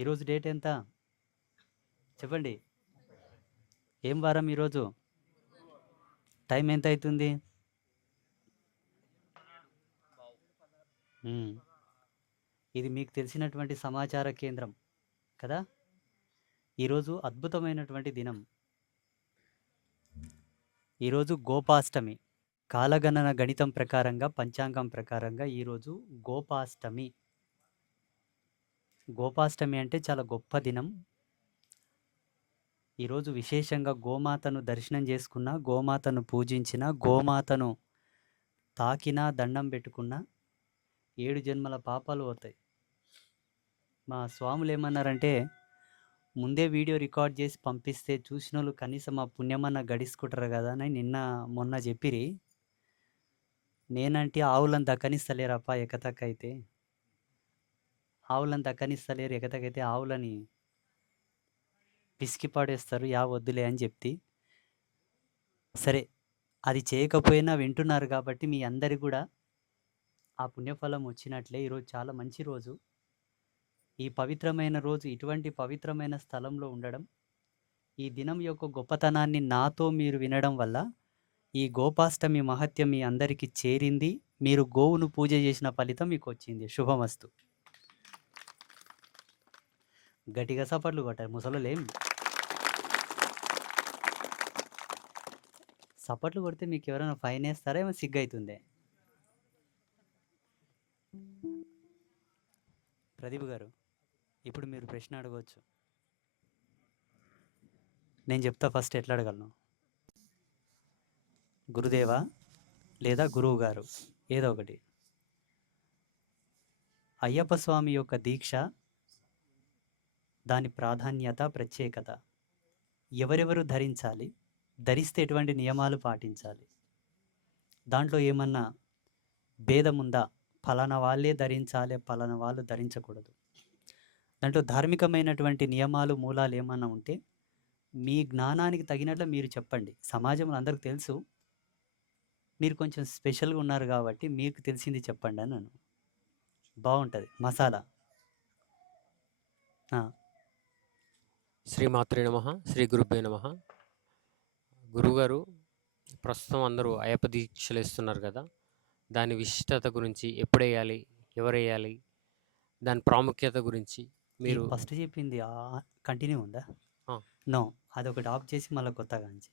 ఈరోజు డేట్ ఎంత చెప్పండి? ఏం వారం ఈరోజు? టైం ఎంత అవుతుంది? ఇది మీకు తెలిసినటువంటి సమాచార కేంద్రం కదా. ఈరోజు అద్భుతమైనటువంటి దినం. ఈరోజు గోపాష్టమి. కాలగణన గణితం ప్రకారంగా, పంచాంగం ప్రకారంగా ఈరోజు గోపాష్టమి. గోపాష్టమి అంటే చాలా గొప్ప దినం. ఈరోజు విశేషంగా గోమాతను దర్శనం చేసుకున్న, గోమాతను పూజించిన, గోమాతను తాకినా, దండం పెట్టుకున్న 7 జన్మల పాపాలు పోతాయి. మా స్వాములు ఏమన్నారంటే, ముందే వీడియో రికార్డ్ చేసి పంపిస్తే చూసినోళ్ళు కనీసం ఆ పుణ్యమన్నా గడించుకుంటారు కదా అని మొన్న చెప్పిరి. నేనంటే ఆవులను దక్కనిస్తలేరప్ప ఎకతక్కైతే. ఆవులను దక్కనిస్తలేరు ఎకతకైతే ఆవులని పిసికి పడేస్తారు, వద్దులే అని చెప్తి. సరే, అది చేయకపోయినా వింటున్నారు కాబట్టి మీ అందరికి కూడా ఆ పుణ్యఫలం వచ్చినట్లే. ఈరోజు చాలా మంచి రోజు. ఈ పవిత్రమైన రోజు ఇటువంటి పవిత్రమైన స్థలంలో ఉండడం, ఈ దినం యొక్క గొప్పతనాన్ని నాతో మీరు వినడం వల్ల ఈ గోపాష్టమి మహత్యం మీ అందరికీ చేరింది. మీరు గోవును పూజ చేసిన ఫలితం మీకు వచ్చింది. శుభమస్తు. గట్టిగా సపట్లు కొట్టారు ముసలోళ్ళేం. సపట్లు కొడితే మీకు ఎవరైనా ఫైన్ వేస్తారా? ఏమో సిగ్గైతుందే. ప్రదీప్ గారు, ఇప్పుడు మీరు ప్రశ్న అడగవచ్చు. నేను చెప్తా ఫస్ట్ ఎట్లా అడగలను. గురుదేవా లేదా గురువు గారు, ఏదో ఒకటి. అయ్యప్ప స్వామి యొక్క దీక్ష, దాని ప్రాధాన్యత, ప్రత్యేకత, ఎవరెవరు ధరించాలి, ధరిస్తే ఎటువంటి నియమాలు పాటించాలి, దాంట్లో ఏమన్నా భేదం ఉందా? ఫలానా వాళ్ళే ధరించాలి, ఫలానా వాళ్ళు ధరించకూడదు. దాంట్లో ధార్మికమైనటువంటి నియమాలు, మూలాలు ఏమన్నా ఉంటే మీ జ్ఞానానికి తగినట్లు మీరు చెప్పండి. సమాజంలో అందరికి తెలుసు, మీరు కొంచెం స్పెషల్గా ఉన్నారు కాబట్టి మీకు తెలిసింది చెప్పండి అని నన్ను. బాగుంటుంది మసాలా. శ్రీమాత్రే నమః, శ్రీ గురుభ్యో నమః. గురువుగారు, ప్రస్తుతం అందరూ అయ్యప్ప దీక్షలు ఇస్తున్నారు కదా, దాని విశిష్టత గురించి, ఎప్పుడు వేయాలి, ఎవరు వేయాలి, దాని ప్రాముఖ్యత గురించి మీరు ఫస్ట్ చెప్పింది కంటిన్యూ ఉందా? ఆ, నో, అదొకటి ఆఫ్ చేసి మళ్ళీ కొత్తగా అంచి.